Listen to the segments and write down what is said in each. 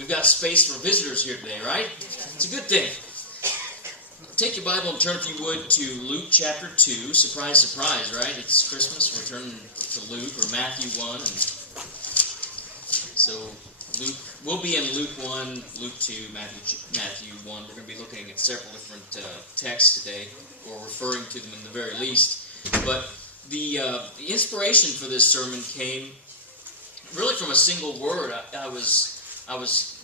We've got space for visitors here today, right? It's a good thing. Take your Bible and turn, if you would, to Luke chapter 2. Surprise, surprise, right? It's Christmas. We're turning to Luke or Matthew 1. And so Luke, we'll be in Luke 1, Luke 2, Matthew 1. We're going to be looking at several different texts today, or referring to them in the very least. But the inspiration for this sermon came really from a single word. I was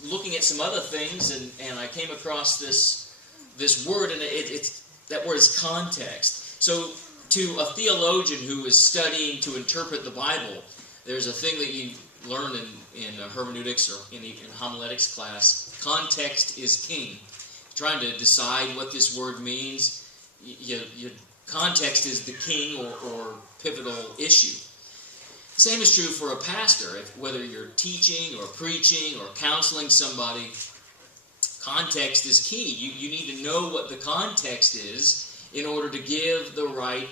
looking at some other things, and I came across this word, and that word is context. So to a theologian who is studying to interpret the Bible, there's a thing that you learn in hermeneutics or in homiletics class. Context is king. Trying to decide what this word means, context is the king or pivotal issue. The same is true for a pastor. Whether you're teaching or preaching or counseling somebody, context is key. You need to know what the context is in order to give the right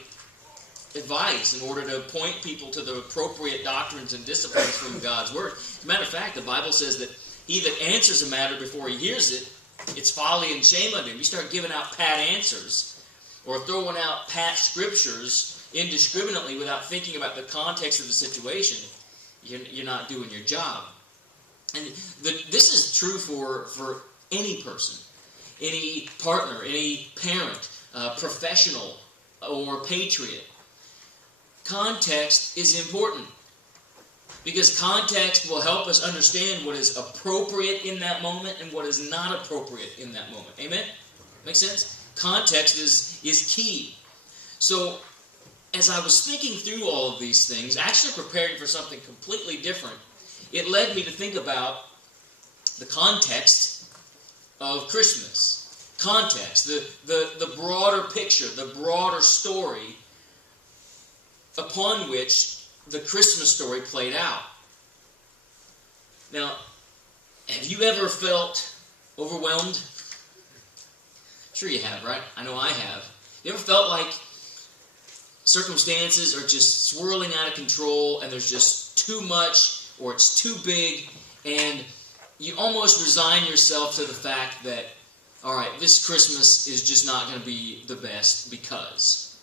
advice, in order to point people to the appropriate doctrines and disciplines from God's Word. As a matter of fact, the Bible says that he that answers a matter before he hears it, it's folly and shame unto him. You start giving out pat answers or throwing out pat scriptures indiscriminately without thinking about the context of the situation, you're not doing your job. And this is true for any person, any partner, any parent, professional, or patriot. Context is important because context will help us understand what is appropriate in that moment and what is not appropriate in that moment. Amen? Make sense? Context is key. So, as I was thinking through all of these things, actually preparing for something completely different, it led me to think about the context of Christmas. Context, the broader picture, the broader story upon which the Christmas story played out. Now, have you ever felt overwhelmed? Sure you have, right? I know I have. You ever felt like circumstances are just swirling out of control and there's just too much or it's too big, and you almost resign yourself to the fact that, all right, this Christmas is just not going to be the best because.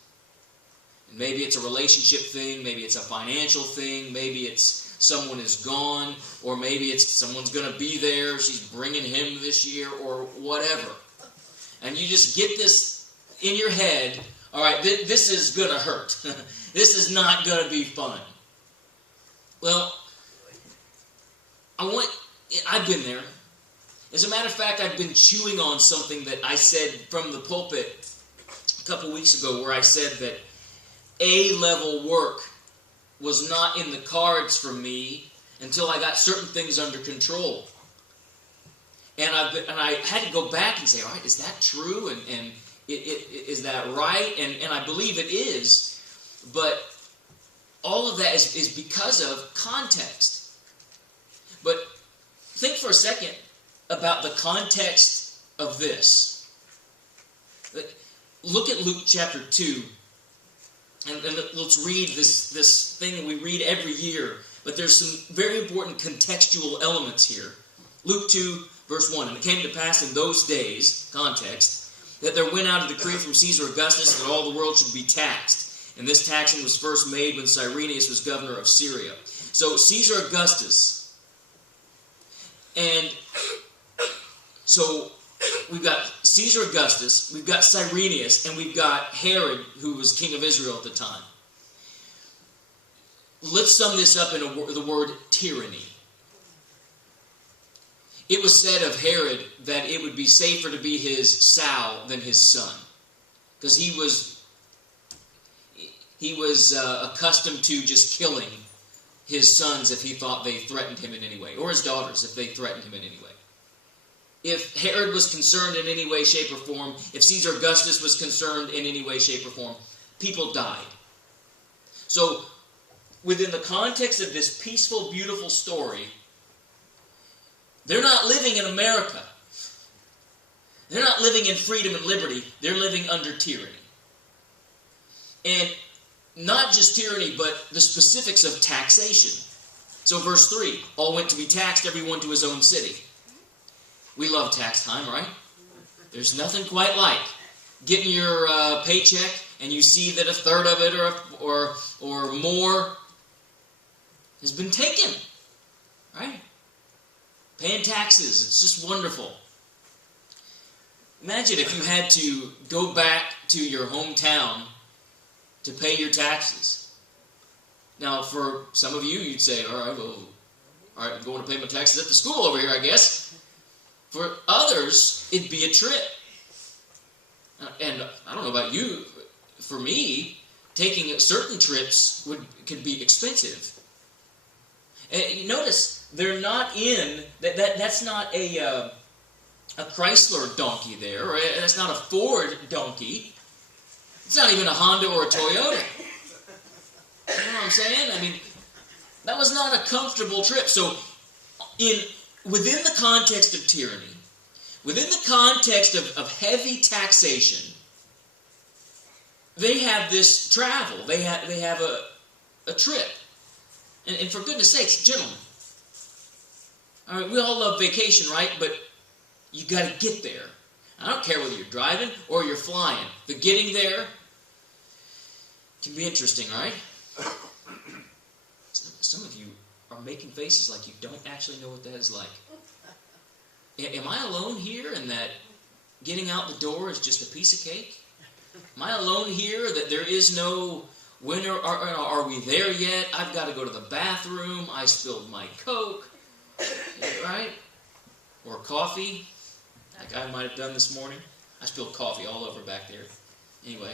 And maybe it's a relationship thing, maybe it's a financial thing, maybe it's someone is gone, or maybe it's someone's going to be there, she's bringing him this year, or whatever. And you just get this in your head, all right, this is going to hurt. This is not going to be fun. Well, I've been there. As a matter of fact, I've been chewing on something that I said from the pulpit a couple weeks ago, where I said that A-level work was not in the cards for me until I got certain things under control. And I had to go back and say, all right, is that true? And is that right? And I believe it is. But all of that is because of context. But think for a second about the context of this. Look at Luke chapter 2. And let's read this thing that we read every year. But there's some very important contextual elements here. Luke 2, verse 1. And it came to pass in those days, context, that there went out a decree from Caesar Augustus that all the world should be taxed. And this taxing was first made when Cyrenius was governor of Syria. So Caesar Augustus. And so we've got Caesar Augustus, we've got Cyrenius, and we've got Herod, who was king of Israel at the time. Let's sum this up in the word tyranny. It was said of Herod that it would be safer to be his sow than his son, because he was accustomed to just killing his sons if he thought they threatened him in any way, or his daughters if they threatened him in any way. If Herod was concerned in any way, shape, or form, if Caesar Augustus was concerned in any way, shape, or form, people died. So, within the context of this peaceful, beautiful story, they're not living in America. They're not living in freedom and liberty. They're living under tyranny. And not just tyranny, but the specifics of taxation. So verse 3, all went to be taxed, everyone to his own city. We love tax time, right? There's nothing quite like getting your paycheck and you see that a third of it or more has been taken, right? Paying taxes, it's just wonderful. Imagine if you had to go back to your hometown to pay your taxes. Now, for some of you, you'd say, all right, I'm going to pay my taxes at the school over here, I guess. For others, it'd be a trip. And I don't know about you, for me, taking certain trips could be expensive. And you notice, they're not in, that's not a Chrysler donkey there, or that's not a Ford donkey. It's not even a Honda or a Toyota. You know what I'm saying? I mean, that was not a comfortable trip. So, within the context of tyranny, within the context of heavy taxation, they have this travel. They have a trip. And for goodness sakes, gentlemen, all right, we all love vacation, right? But you got to get there. I don't care whether you're driving or you're flying. The getting there can be interesting, right? Some of you are making faces like you don't actually know what that is like. Am I alone here in that getting out the door is just a piece of cake? Am I alone here that there is no, when are we there yet? I've got to go to the bathroom. I spilled my Coke, right? Or coffee, like I might have done this morning. I spilled coffee all over back there. Anyway,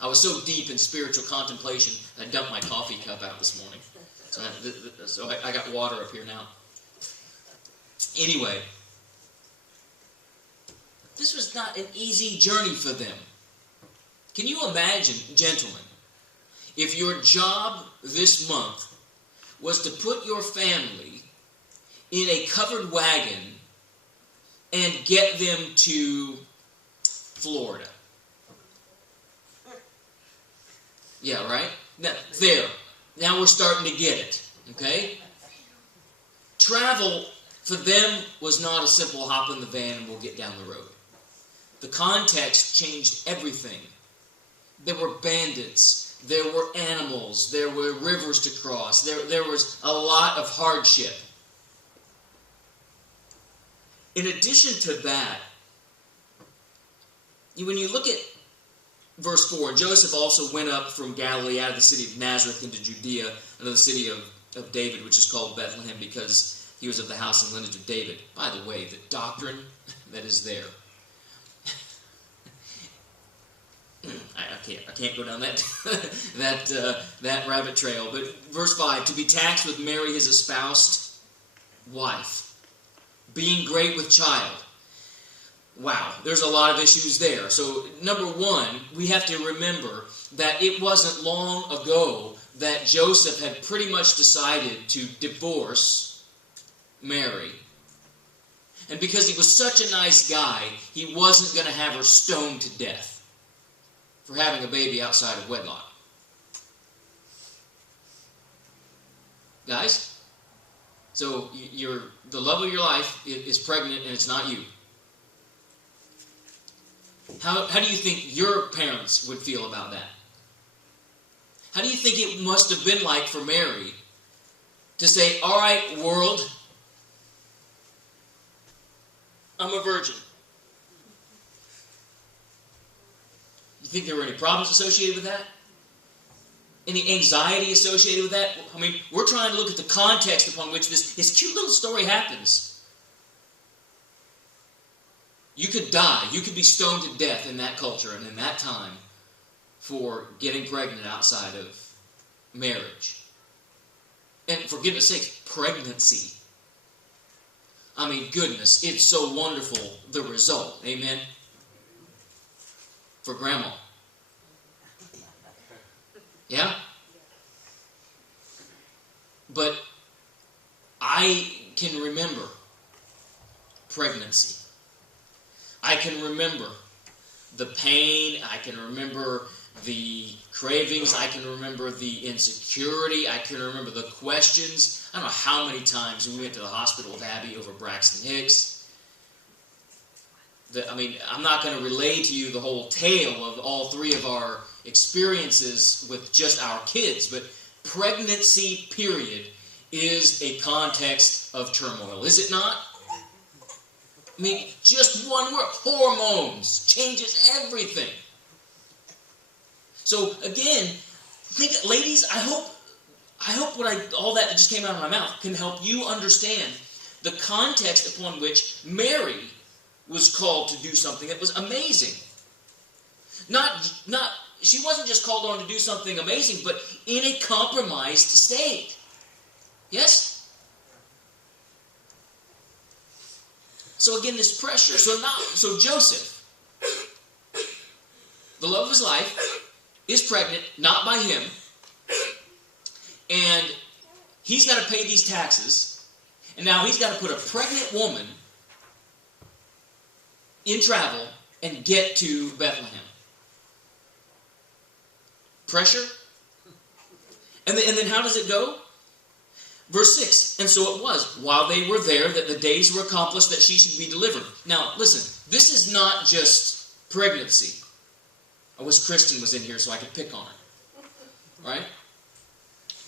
I was so deep in spiritual contemplation, I dumped my coffee cup out this morning. So I got water up here now. Anyway, this was not an easy journey for them. Can you imagine, gentlemen, if your job this month was to put your family in a covered wagon and get them to Florida? Yeah, right? Now we're starting to get it, okay? Travel for them was not a simple hop in the van and we'll get down the road. The context changed everything. There were bandits, there were animals, there were rivers to cross, there was a lot of hardship. In addition to that, when you look at verse 4, Joseph also went up from Galilee out of the city of Nazareth into Judea, into the city of David, which is called Bethlehem, because he was of the house and lineage of David. By the way, the doctrine that is there. I can't go down that rabbit trail. But verse 5, to be taxed with Mary, his espoused wife, being great with child. Wow, there's a lot of issues there. So, number one, we have to remember that it wasn't long ago that Joseph had pretty much decided to divorce Mary. And because he was such a nice guy, he wasn't going to have her stoned to death for having a baby outside of wedlock. Guys, so the love of your life is pregnant and it's not you. How do you think your parents would feel about that? How do you think it must have been like for Mary to say, all right, world, I'm a virgin? You think there were any problems associated with that? Any anxiety associated with that? I mean, we're trying to look at the context upon which this cute little story happens. You could die. You could be stoned to death in that culture and in that time for getting pregnant outside of marriage. And for goodness sake, pregnancy. I mean, goodness, it's so wonderful, the result. Amen? For grandma. Yeah? But I can remember pregnancy. I can remember the pain. I can remember the cravings. I can remember the insecurity. I can remember the questions. I don't know how many times we went to the hospital with Abby over Braxton Hicks. I'm not going to relay to you the whole tale of all three of our experiences with just our kids, but pregnancy, period, is a context of turmoil, is it not? I mean, just one word, hormones, changes everything. So again, ladies, I hope all that just came out of my mouth can help you understand the context upon which Mary was called to do something that was amazing. She wasn't just called on to do something amazing, but in a compromised state. Yes? So again, this pressure. So Joseph, the love of his life, is pregnant, not by him, and he's got to pay these taxes, and now he's got to put a pregnant woman in travel and get to Bethlehem. Pressure. And then how does it go? Verse 6, and so it was, while they were there, that the days were accomplished that she should be delivered. Now, listen, this is not just pregnancy. I wish Kristen was in here so I could pick on her. Right?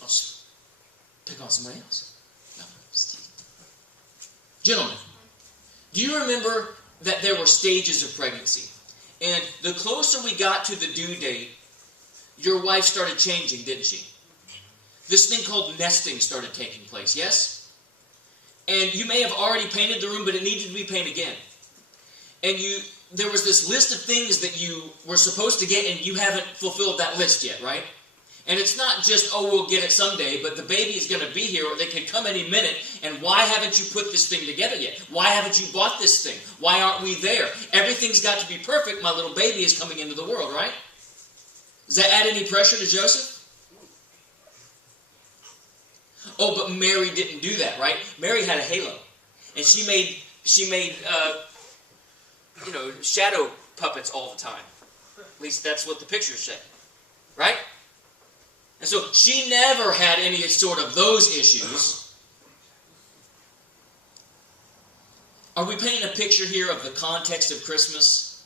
I'll just pick on somebody else. No, Steve. Gentlemen, do you remember that there were stages of pregnancy? And the closer we got to the due date, your wife started changing, didn't she? This thing called nesting started taking place, yes? And you may have already painted the room, but it needed to be painted again. And there was this list of things that you were supposed to get, and you haven't fulfilled that list yet, right? And it's not just, oh, we'll get it someday, but the baby is going to be here, or they could come any minute, and why haven't you put this thing together yet? Why haven't you bought this thing? Why aren't we there? Everything's got to be perfect. My little baby is coming into the world, right? Does that add any pressure to Joseph? Oh, but Mary didn't do that, right? Mary had a halo, and she made shadow puppets all the time. At least that's what the pictures say, right? And so she never had any sort of those issues. Are we painting a picture here of the context of Christmas?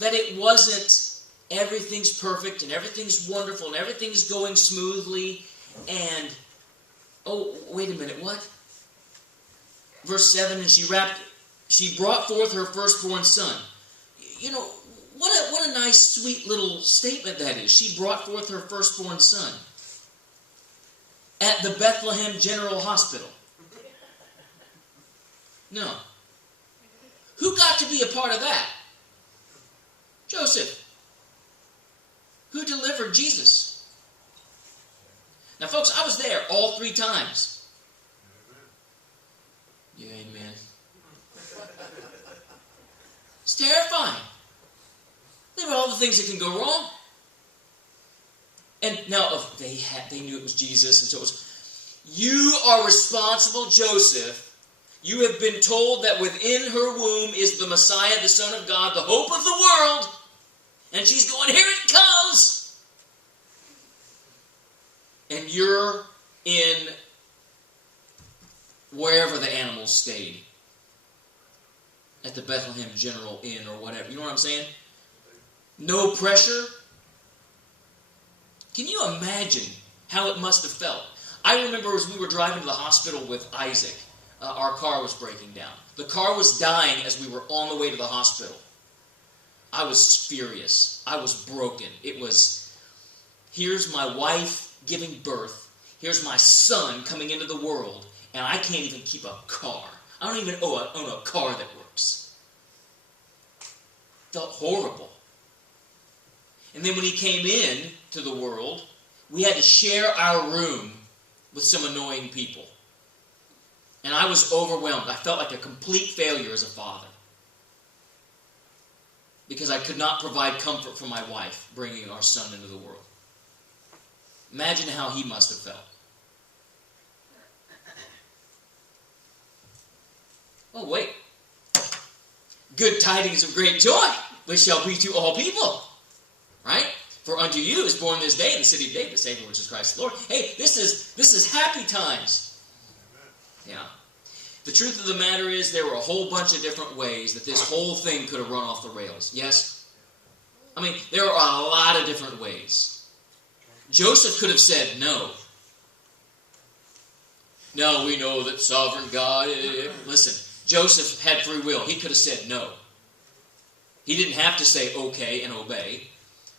That it wasn't everything's perfect and everything's wonderful and everything's going smoothly and, oh, wait a minute, what? Verse 7, and she brought forth her firstborn son. You know, what a nice, sweet little statement that is. She brought forth her firstborn son at the Bethlehem General Hospital. No. Who got to be a part of that? Joseph. Who delivered Jesus? Now, folks, I was there all 3 times. Yeah, amen. It's terrifying. There are all the things that can go wrong. And now, if they knew it was Jesus, and so it was. You are responsible, Joseph. You have been told that within her womb is the Messiah, the Son of God, the hope of the world. And she's going, here it comes. And you're in wherever the animals stayed. At the Bethlehem General Inn or whatever. You know what I'm saying? No pressure. Can you imagine how it must have felt? I remember as we were driving to the hospital with Isaac, our car was breaking down. The car was dying as we were on the way to the hospital. I was furious. I was broken. It was, here's my wife giving birth. Here's my son coming into the world. And I can't even keep a car. I don't even own a car that works. Felt horrible. And then when he came in to the world, we had to share our room with some annoying people. And I was overwhelmed. I felt like a complete failure as a father. Because I could not provide comfort for my wife bringing our son into the world. Imagine how he must have felt. Oh, wait. Good tidings of great joy, which shall be to all people. Right? For unto you is born this day in the city of David a Savior, which is Christ the Lord. Hey, this is happy times. Yeah. The truth of the matter is there were a whole bunch of different ways that this whole thing could have run off the rails. Yes? I mean, there are a lot of different ways. Joseph could have said no. No, we know that sovereign God... Listen, Joseph had free will. He could have said no. He didn't have to say okay and obey.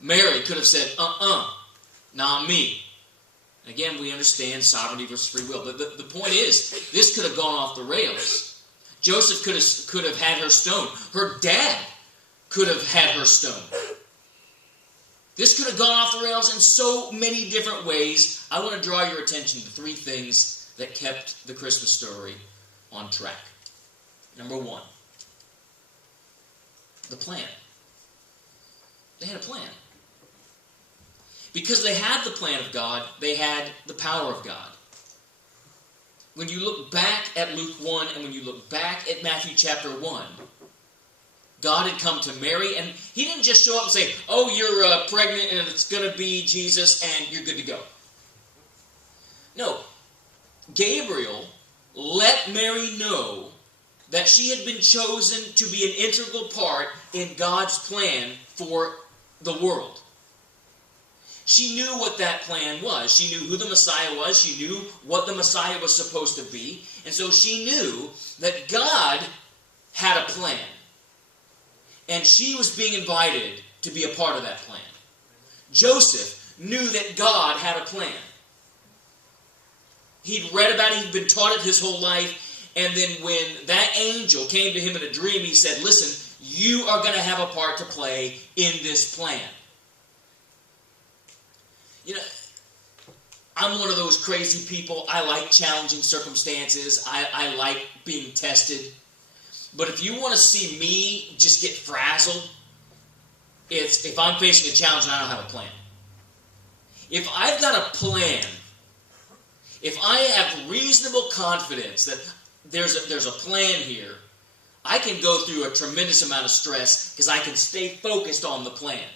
Mary could have said, not me. Again, we understand sovereignty versus free will. But the point is, this could have gone off the rails. Joseph could have had her stoned. Her dad could have had her stoned. This could have gone off the rails in so many different ways. I want to draw your attention to three things that kept the Christmas story on track. Number one, the plan. They had a plan. Because they had the plan of God, they had the power of God. When you look back at Luke 1 and when you look back at Matthew chapter 1, God had come to Mary and he didn't just show up and say, oh, you're pregnant and it's going to be Jesus and you're good to go. No. Gabriel let Mary know that she had been chosen to be an integral part in God's plan for the world. She knew what that plan was. She knew who the Messiah was. She knew what the Messiah was supposed to be. And so she knew that God had a plan. And she was being invited to be a part of that plan. Joseph knew that God had a plan. He'd read about it. He'd been taught it his whole life. And then when that angel came to him in a dream, he said, listen, you are going to have a part to play in this plan. You know, I'm one of those crazy people. I like challenging circumstances. I like being tested. But if you want to see me just get frazzled, it's if I'm facing a challenge and I don't have a plan. If I've got a plan, if I have reasonable confidence that there's a plan here, I can go through a tremendous amount of stress because I can stay focused on the plan.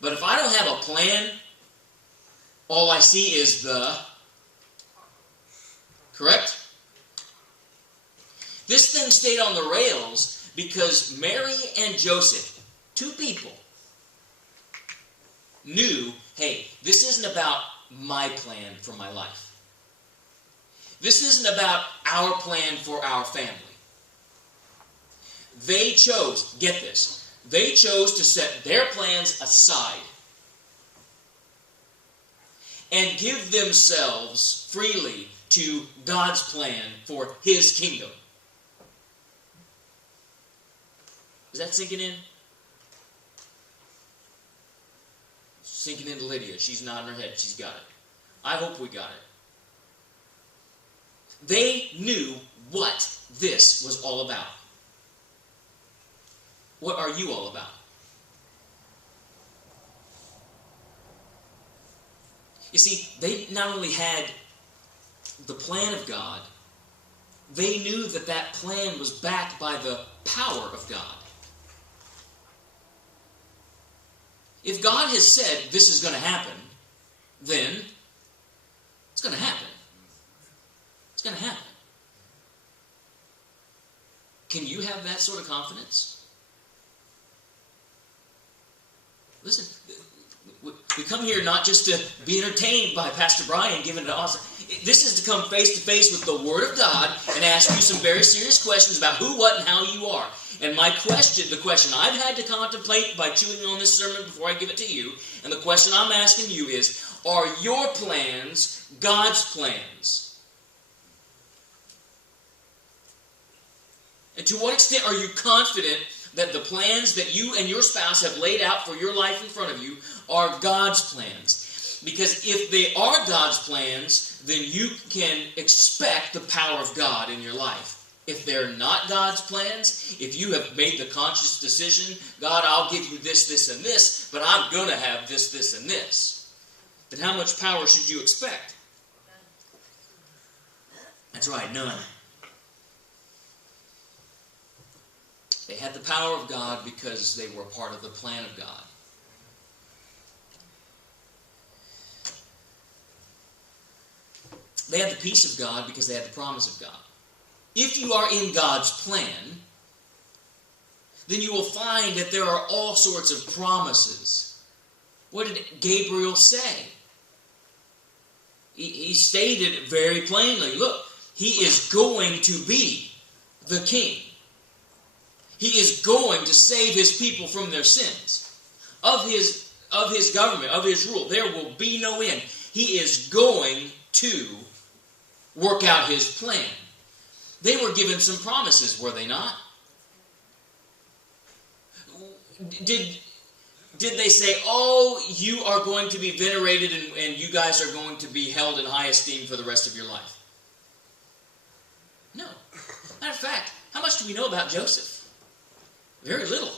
But if I don't have a plan, all I see is the... Correct? This thing stayed on the rails because Mary and Joseph, two people, knew, hey, this isn't about my plan for my life. This isn't about our plan for our family. They chose, get this, they chose to set their plans aside and give themselves freely to God's plan for His kingdom. Is that sinking in? Sinking into Lydia. She's nodding her head. She's got it. I hope we got it. They knew what this was all about. What are you all about? You see, they not only had the plan of God, they knew that that plan was backed by the power of God. If God has said this is going to happen, then it's going to happen. It's going to happen. Can you have that sort of confidence? Listen, we come here not just to be entertained by Pastor Brian giving it to us. This is to come face to face with the Word of God and ask you some very serious questions about who, what, and how you are. And my question, the question I've had to contemplate by chewing on this sermon before I give it to you, and the question I'm asking you is, are your plans God's plans? And to what extent are you confident that the plans that you and your spouse have laid out for your life in front of you are God's plans? Because if they are God's plans, then you can expect the power of God in your life. If they're not God's plans, if you have made the conscious decision, God, I'll give you this, this, and this, but I'm going to have this, this, and this, then how much power should you expect? That's right, none. They had the power of God because they were part of the plan of God. They had the peace of God because they had the promise of God. if you are in God's plan, then you will find that there are all sorts of promises. What did Gabriel say? He stated it very plainly. Look, he is going to be the king. He is going to save his people from their sins. Of his government, of his rule, there will be no end. He is going to work out his plan. They were given some promises, were they not? Did they say, oh, you are going to be venerated and you guys are going to be held in high esteem for the rest of your life? No. Matter of fact, how much do we know about Joseph? Very little.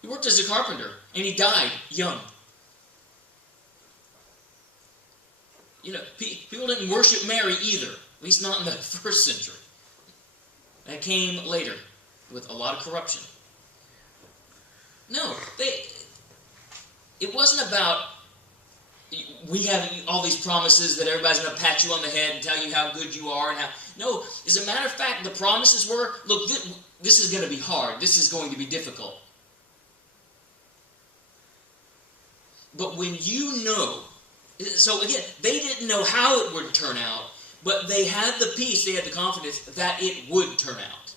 He worked as a carpenter and he died young. You know, people didn't worship Mary either, at least not in the first century. That came later with a lot of corruption. No, it wasn't about, we have all these promises that everybody's going to pat you on the head and tell you how good you are. No, as a matter of fact, the promises were, look, this is going to be hard. This is going to be difficult. But when you know, so again, they didn't know how it would turn out, but they had the peace, they had the confidence that it would turn out.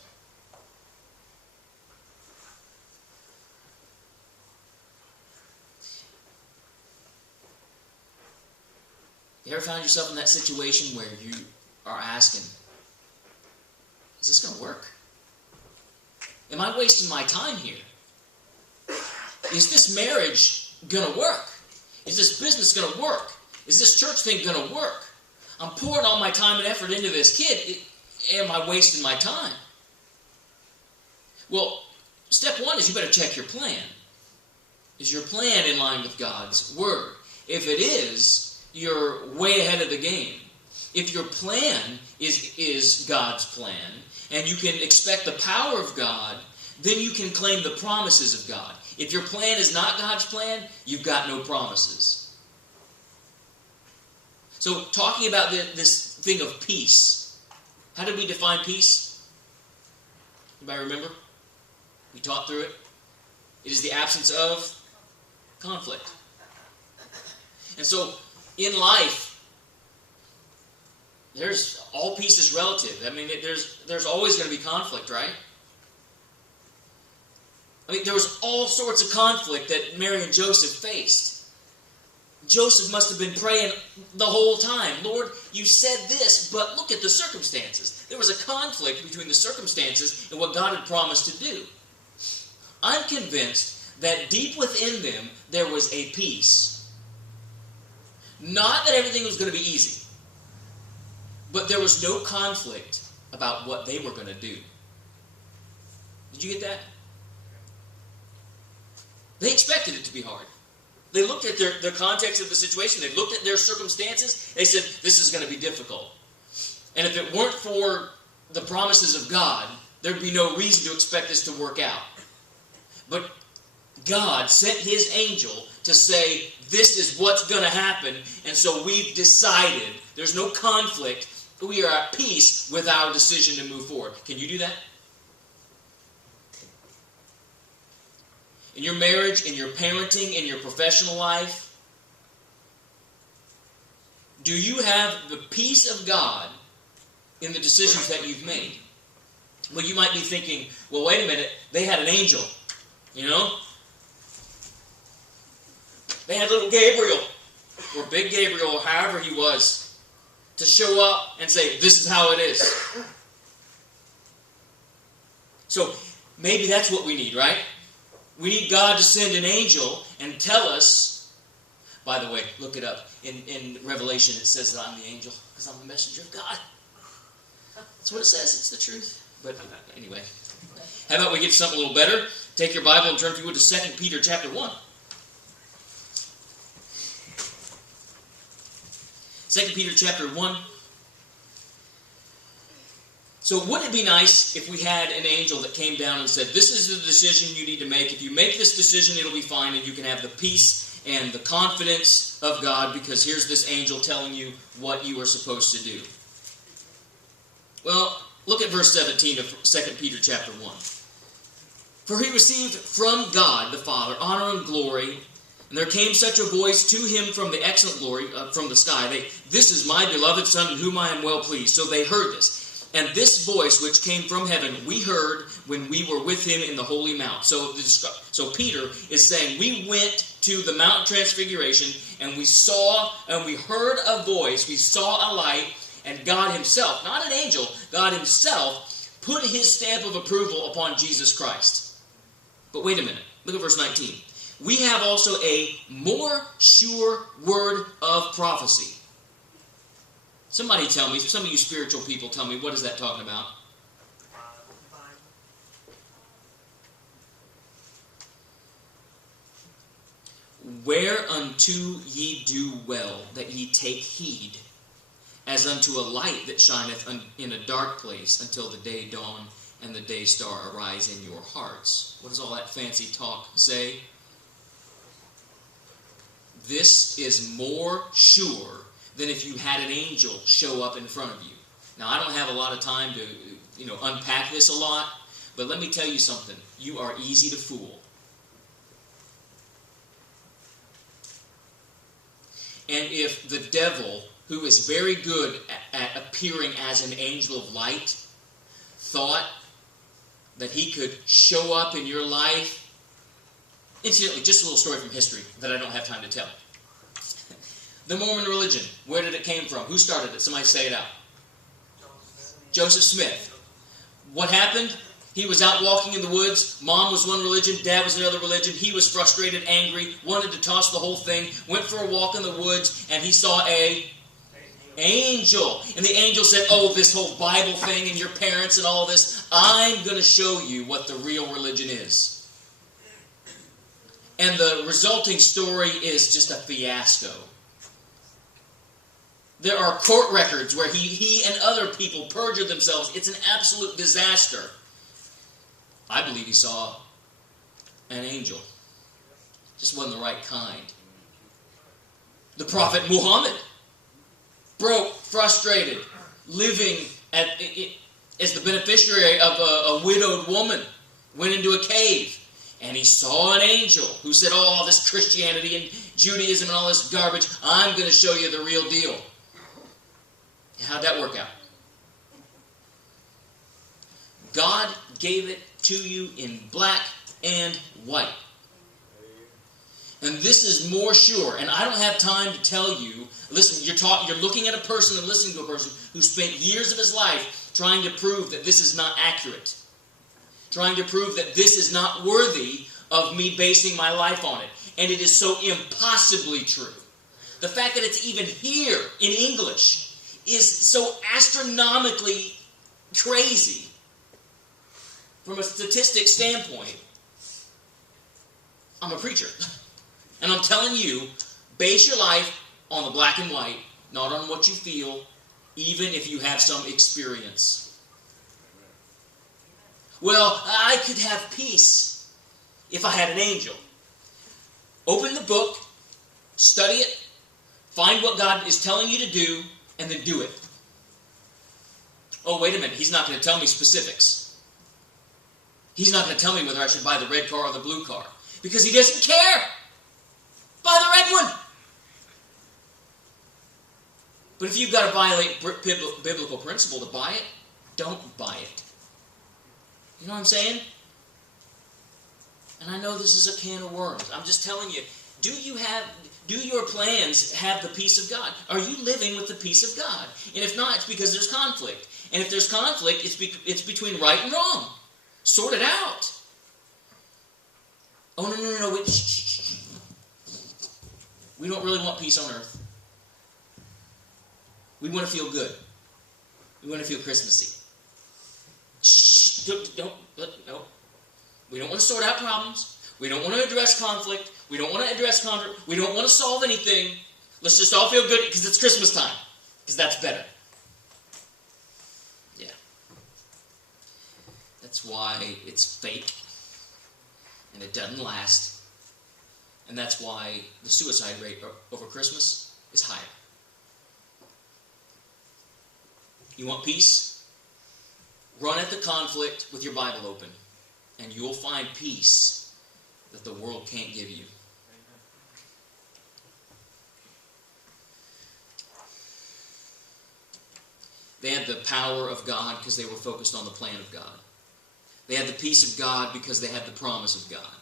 You ever found yourself in that situation where you are asking, is this going to work? Am I wasting my time here? Is this marriage going to work? Is this business going to work? Is this church thing going to work? I'm pouring all my time and effort into this kid. Am I wasting my time? Well, step one is you better check your plan. Is your plan in line with God's Word? If it is, you're way ahead of the game. If your plan is God's plan, and you can expect the power of God, then you can claim the promises of God. If your plan is not God's plan, you've got no promises. So, talking about this thing of peace, how did we define peace? Anybody remember? We talked through it. It is the absence of conflict. And so, in life, all peace is relative. I mean, there's always going to be conflict, right? I mean, there was all sorts of conflict that Mary and Joseph faced. Joseph must have been praying the whole time. Lord, you said this, but look at the circumstances. There was a conflict between the circumstances and what God had promised to do. I'm convinced that deep within them, there was a peace. Not that everything was going to be easy, but there was no conflict about what they were going to do. Did you get that? They expected it to be hard. They looked at the context of the situation. They looked at their circumstances. They said, this is going to be difficult. And if it weren't for the promises of God, there'd be no reason to expect this to work out. But God sent His angel to say, this is what's going to happen, and so we've decided. There's no conflict. We are at peace with our decision to move forward. Can you do that? In your marriage, in your parenting, in your professional life, do you have the peace of God in the decisions that you've made? Well, you might be thinking, well, wait a minute, they had an angel, you know? They had little Gabriel, or big Gabriel, or however he was, to show up and say, this is how it is. So, maybe that's what we need, right? We need God to send an angel and tell us. By the way, look it up. In Revelation, it says that I'm the angel, because I'm the messenger of God. That's what it says. It's the truth. But anyway, how about we get something a little better? Take your Bible and turn, if you would, to 2 Peter chapter 1. 2 Peter chapter 1. So wouldn't it be nice if we had an angel that came down and said, this is the decision you need to make. If you make this decision, it'll be fine, and you can have the peace and the confidence of God, because here's this angel telling you what you are supposed to do. Well, look verse 17 of 2 Peter chapter 1. For he received from God the Father honor and glory, and there came such a voice to him from the excellent glory, from the sky. This is my beloved Son in whom I am well pleased. So they heard this. And this voice which came from heaven, we heard when we were with him in the holy mount. So Peter is saying, we went to the Mount of Transfiguration, and we saw and we heard a voice, we saw a light, and God himself, not an angel, God himself put his stamp of approval upon Jesus Christ. But wait a minute. Look at verse 19. We have also a more sure word of prophecy. Somebody tell me, some of you spiritual people tell me, what is that talking about? Whereunto ye do well, that ye take heed, as unto a light that shineth in a dark place, until the day dawn and the day star arise in your hearts. What does all that fancy talk say? This is more sure than if you had an angel show up in front of you. Now, I don't have a lot of time to, unpack this a lot, but let me tell you something. You are easy to fool. And if the devil, who is very good at appearing as an angel of light, thought that he could show up in your life. Incidentally, just a little story from history that I don't have time to tell. The Mormon religion, where did it came from? Who started it? Somebody say it out. Joseph Smith. What happened? He was out walking in the woods. Mom was one religion, Dad was another religion. He was frustrated, angry, wanted to toss the whole thing, went for a walk in the woods, and he saw an angel. And the angel said, oh, this whole Bible thing and your parents and all this, I'm going to show you what the real religion is. And the resulting story is just a fiasco. There are court records where he and other people perjured themselves. It's an absolute disaster. I believe he saw an angel. Just wasn't the right kind. The Prophet Muhammad, broke, frustrated, living as the beneficiary of a widowed woman, went into a cave, and he saw an angel who said, oh, all this Christianity and Judaism and all this garbage, I'm going to show you the real deal. How'd that work out? God gave it to you in black and white. And this is more sure. And I don't have time to tell you, listen, you're looking at a person and listening to a person who spent years of his life trying to prove that this is not accurate. Trying to prove that this is not worthy of me basing my life on it. And it is so impossibly true. The fact that it's even here in English is so astronomically crazy from a statistic standpoint. I'm a preacher. And I'm telling you, base your life on the black and white, not on what you feel, even if you have some experience. Well, I could have peace if I had an angel. Open the book, study it, find what God is telling you to do, and then do it. Oh, wait a minute. He's not going to tell me specifics. He's not going to tell me whether I should buy the red car or the blue car. Because he doesn't care. Buy the red one. But if you've got to violate biblical principle to buy it, don't buy it. You know what I'm saying? And I know this is a can of worms. I'm just telling you, do your plans have the peace of God? Are you living with the peace of God? And if not, it's because there's conflict. And if there's conflict, it's between right and wrong. Sort it out. Oh, no. Wait, shh. We don't really want peace on earth. We want to feel good. We want to feel Christmassy. Shh. No. We don't want to sort out problems. We don't want to address conflict. We don't want to address conflict. We don't want to solve anything. Let's just all feel good because it's Christmas time. Because that's better. Yeah. That's why it's fake. And it doesn't last. And that's why the suicide rate over Christmas is higher. You want peace? Run at the conflict with your Bible open, and you'll find peace that the world can't give you. They had the power of God because they were focused on the plan of God. They had the peace of God because they had the promise of God.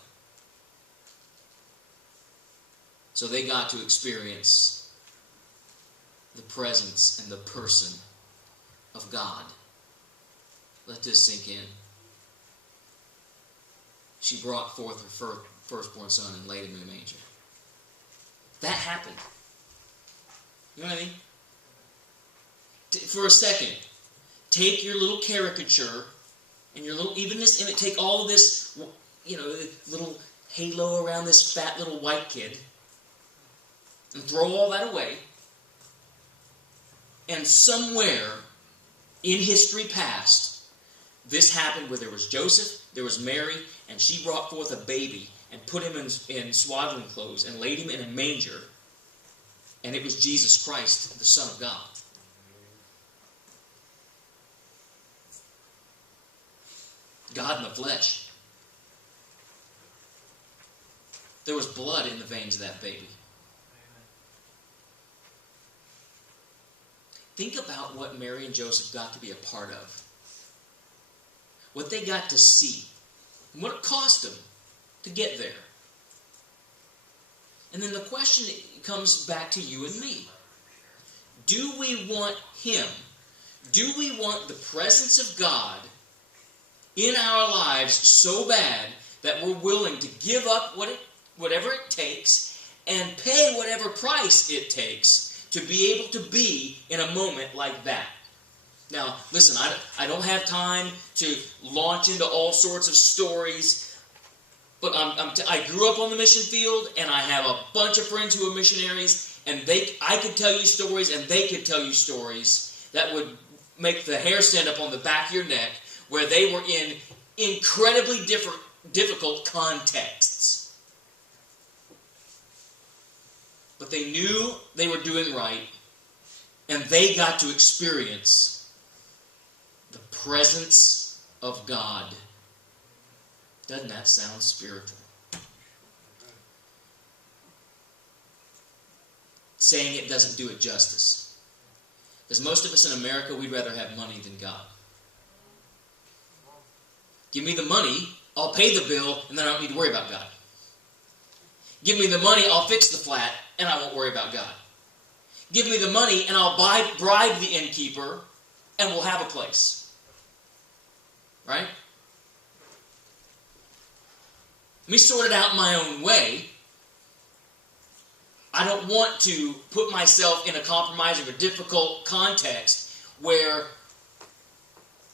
So they got to experience the presence and the person of God. Let this sink in. She brought forth her firstborn son and laid him in a manger. That happened. You know what I mean? For a second, take your little caricature and your little, even this image, take all of this, little halo around this fat little white kid and throw all that away. And somewhere in history past, this happened where there was Joseph, there was Mary, and she brought forth a baby and put him in swaddling clothes and laid him in a manger. And it was Jesus Christ, the Son of God. God in the flesh. There was blood in the veins of that baby. Think about what Mary and Joseph got to be a part of. What they got to see. And what it cost them to get there. And then the question comes back to you and me. Do we want Him? Do we want the presence of God in our lives so bad that we're willing to give up whatever it takes and pay whatever price it takes to be able to be in a moment like that? Now, listen, I don't have time to launch into all sorts of stories, but I grew up on the mission field, and I have a bunch of friends who are missionaries, and I could tell you stories, and they could tell you stories that would make the hair stand up on the back of your neck, where they were in incredibly difficult contexts. But they knew they were doing right, and they got to experience the presence of God. Doesn't that sound spiritual? Saying it doesn't do it justice. Because most of us in America, we'd rather have money than God. Give me the money, I'll pay the bill, and then I don't need to worry about God. Give me the money, I'll fix the flat, and I won't worry about God. Give me the money, and I'll bribe the innkeeper, and we'll have a place. Right? Let me sort it out my own way. I don't want to put myself in a compromising or difficult context where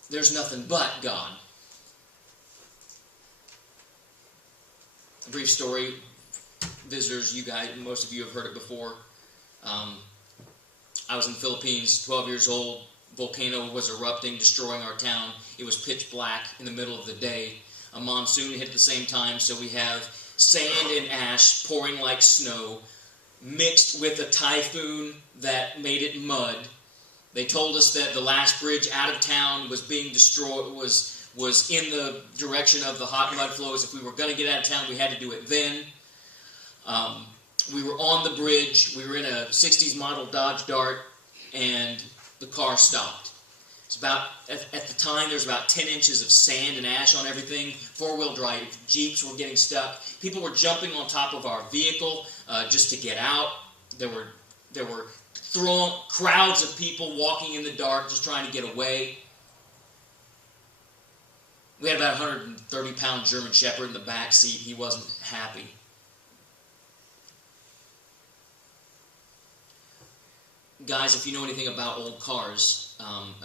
there's nothing but God. A brief story. Visitors, you guys, most of you have heard it before. I was in the Philippines, 12 years old. Volcano was erupting, destroying our town. It was pitch black in the middle of the day. A monsoon hit at the same time, so we have sand and ash pouring like snow, mixed with a typhoon that made it mud. They told us that the last bridge out of town was being destroyed, was in the direction of the hot mud flows. If we were going to get out of town, we had to do it then. We were on the bridge. We were in a 60s model Dodge Dart, and the car stopped. It's about, at the time, there was about 10 inches of sand and ash on everything. Four-wheel drive Jeeps were getting stuck. People were jumping on top of our vehicle just to get out. There were crowds of people walking in the dark just trying to get away. We had about a 130-pound German Shepherd in the back seat. He wasn't happy. Guys, if you know anything about old cars,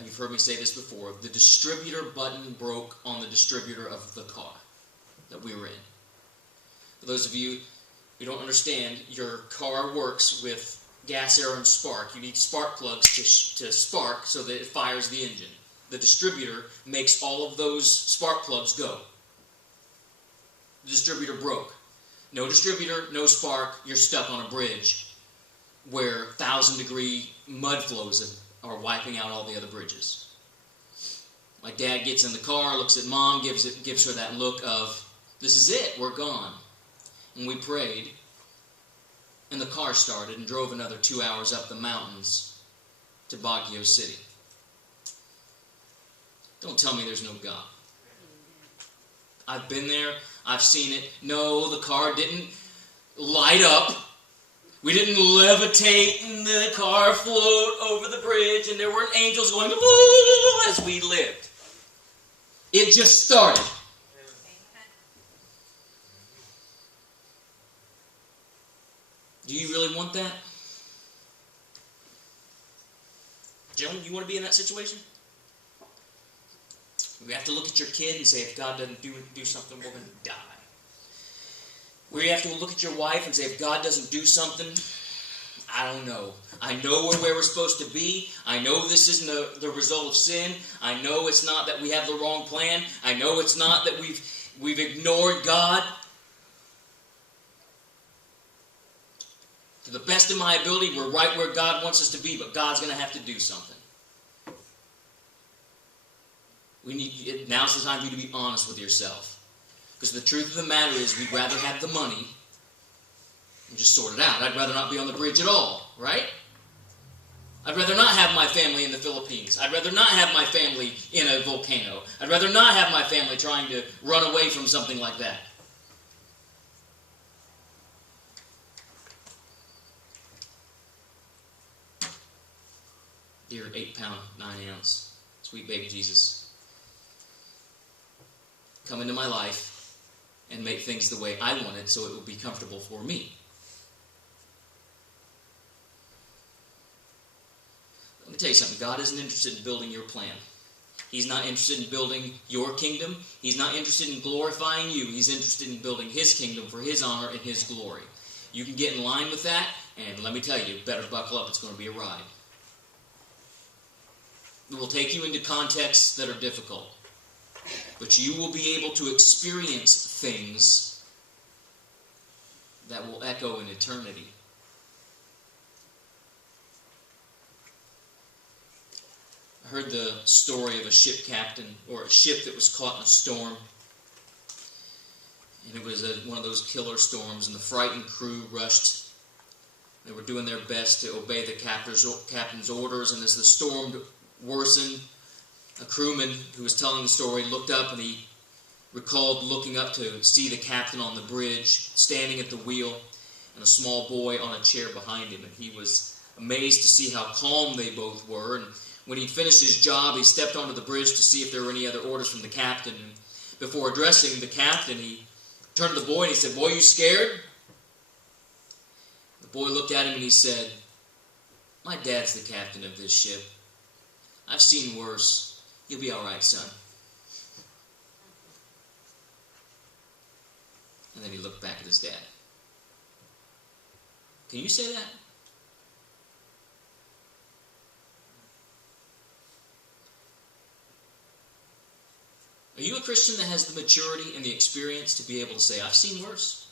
you've heard me say this before, the distributor button broke on the distributor of the car that we were in. For those of you who don't understand, your car works with gas, air, and spark. You need spark plugs to spark so that it fires the engine. The distributor makes all of those spark plugs go. The distributor broke. No distributor, no spark, you're stuck on a bridge where 1,000-degree mud flows are wiping out all the other bridges. My dad gets in the car, looks at Mom, gives her that look of, this is it, we're gone. And we prayed, and the car started and drove another 2 hours up the mountains to Baguio City. Don't tell me there's no God. I've been there, I've seen it. No, the car didn't light up. We didn't levitate and the car float over the bridge and there weren't angels going as we lived. It just started. Do you really want that? Gentlemen, you want to be in that situation? We have to look at your kid and say, if God doesn't do something, we're going to die. Where you have to look at your wife and say, if God doesn't do something, I don't know. I know we're where we're supposed to be. I know this isn't the result of sin. I know it's not that we have the wrong plan. I know it's not that we've ignored God. To the best of my ability, we're right where God wants us to be, but God's going to have to do something. Now's the time for you to be honest with yourself. Because the truth of the matter is, we'd rather have the money and just sort it out. I'd rather not be on the bridge at all, right? I'd rather not have my family in the Philippines. I'd rather not have my family in a volcano. I'd rather not have my family trying to run away from something like that. Dear 8-pound, 9-ounce, sweet baby Jesus, come into my life and make things the way I want it so it will be comfortable for me. Let me tell you something. God isn't interested in building your plan. He's not interested in building your kingdom. He's not interested in glorifying you. He's interested in building His kingdom for His honor and His glory. You can get in line with that, and let me tell you, better buckle up. It's going to be a ride. It will take you into contexts that are difficult. But you will be able to experience things that will echo in eternity. I heard the story of a ship captain, or a ship that was caught in a storm. And it was one of those killer storms, and the frightened crew rushed. They were doing their best to obey the captain's orders, and as the storm worsened, a crewman who was telling the story looked up and he recalled looking up to see the captain on the bridge, standing at the wheel, and a small boy on a chair behind him. And he was amazed to see how calm they both were. And when he finished his job, he stepped onto the bridge to see if there were any other orders from the captain. And before addressing the captain, he turned to the boy and he said, "Boy, you scared?" The boy looked at him and he said, "My dad's the captain of this ship. I've seen worse. You'll be all right, son." And then he looked back at his dad. Can you say that? Are you a Christian that has the maturity and the experience to be able to say, "I've seen worse"?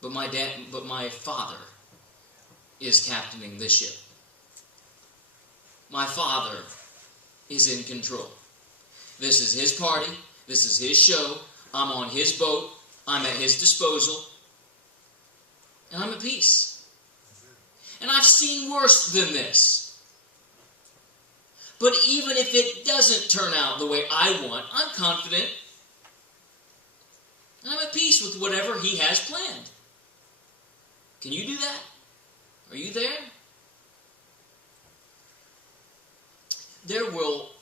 But my father is captaining this ship. My father is in control. This is his party. This is his show. I'm on his boat. I'm at his disposal. And I'm at peace. And I've seen worse than this. But even if it doesn't turn out the way I want, I'm confident. And I'm at peace with whatever He has planned. Can you do that? Are you there? There will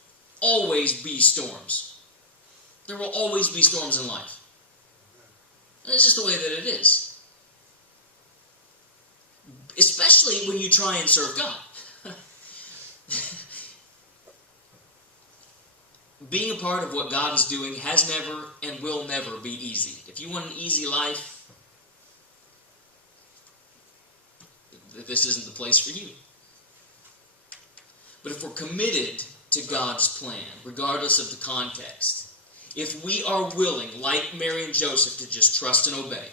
always be storms. There will always be storms in life. And it's just the way that it is. Especially when you try and serve God. Being a part of what God is doing has never and will never be easy. If you want an easy life, this isn't the place for you. But if we're committed to God's plan, regardless of the context, if we are willing, like Mary and Joseph, to just trust and obey,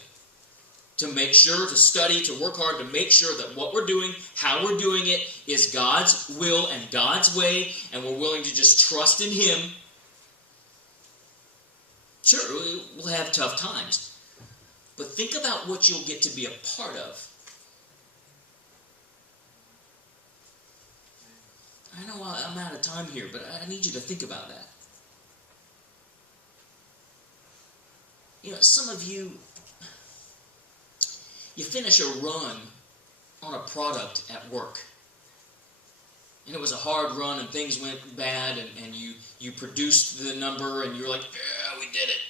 to make sure, to study, to work hard, to make sure that what we're doing, how we're doing it, is God's will and God's way, and we're willing to just trust in Him. Sure, we'll have tough times, but think about what you'll get to be a part of. I know I'm out of time here, but I need you to think about that. You know, some of you finish a run on a product at work. And it was a hard run and things went bad and you produced the number and you're like, yeah, we did it.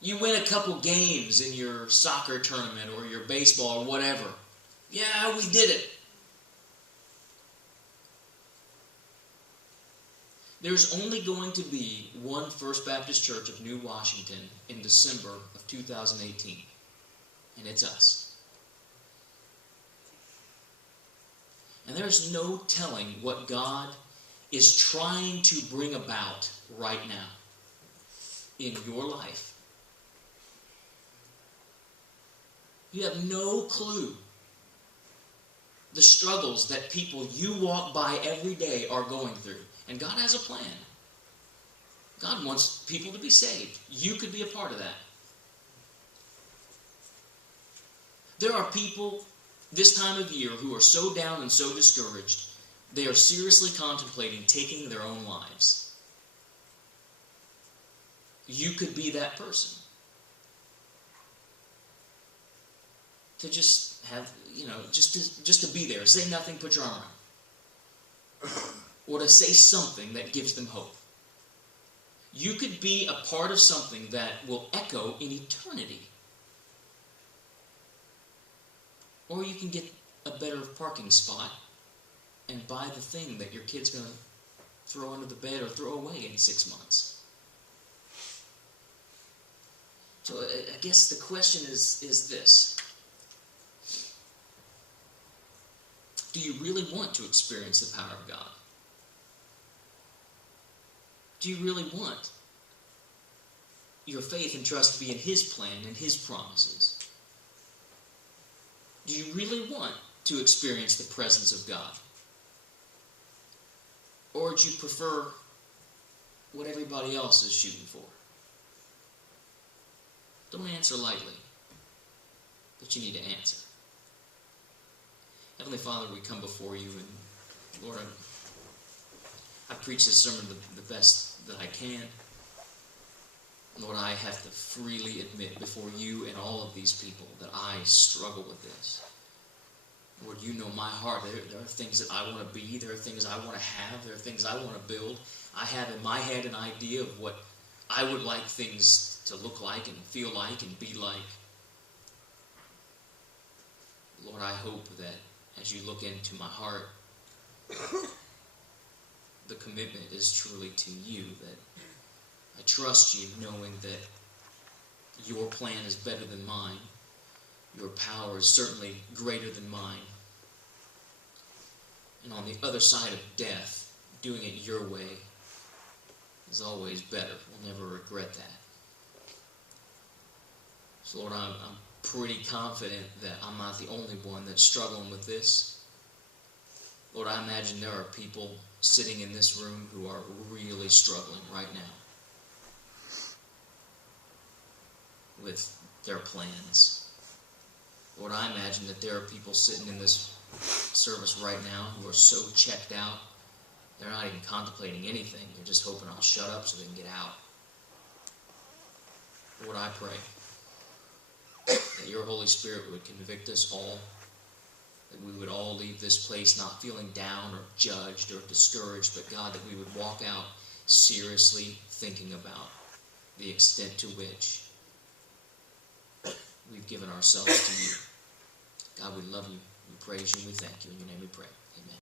You win a couple games in your soccer tournament or your baseball or whatever. Yeah, we did it. There's only going to be one First Baptist Church of New Washington in December of 2018, and it's us. And there's no telling what God is trying to bring about right now in your life. You have no clue the struggles that people you walk by every day are going through. And God has a plan. God wants people to be saved. You could be a part of that. There are people this time of year who are so down and so discouraged, they are seriously contemplating taking their own lives. You could be that person. To just have, just to be there. Say nothing, put your arm around. Or to say something that gives them hope. You could be a part of something that will echo in eternity. Or you can get a better parking spot and buy the thing that your kid's going to throw under the bed or throw away in 6 months. So I guess the question is this. Do you really want to experience the power of God? Do you really want your faith and trust to be in His plan and His promises? Do you really want to experience the presence of God? Or do you prefer what everybody else is shooting for? Don't answer lightly, but you need to answer. Heavenly Father, we come before you, and Lord, I preach this sermon the best that I can. Lord, I have to freely admit before you and all of these people that I struggle with this. Lord, you know my heart. There are things that I want to be. There are things I want to have. There are things I want to build. I have in my head an idea of what I would like things to look like and feel like and be like. Lord, I hope that as you look into my heart, the commitment is truly to you, that I trust you knowing that your plan is better than mine. Your power is certainly greater than mine. And on the other side of death, doing it your way is always better. We'll never regret that. So Lord, I'm pretty confident that I'm not the only one that's struggling with this. Lord, I imagine there are people sitting in this room who are really struggling right now with their plans. Lord, I imagine that there are people sitting in this service right now who are so checked out, they're not even contemplating anything. They're just hoping I'll shut up so they can get out. Lord, I pray that your Holy Spirit would convict us all, that we would all leave this place not feeling down or judged or discouraged, but God, that we would walk out seriously thinking about the extent to which we've given ourselves to you. God, we love you, we praise you, and we thank you. In your name we pray.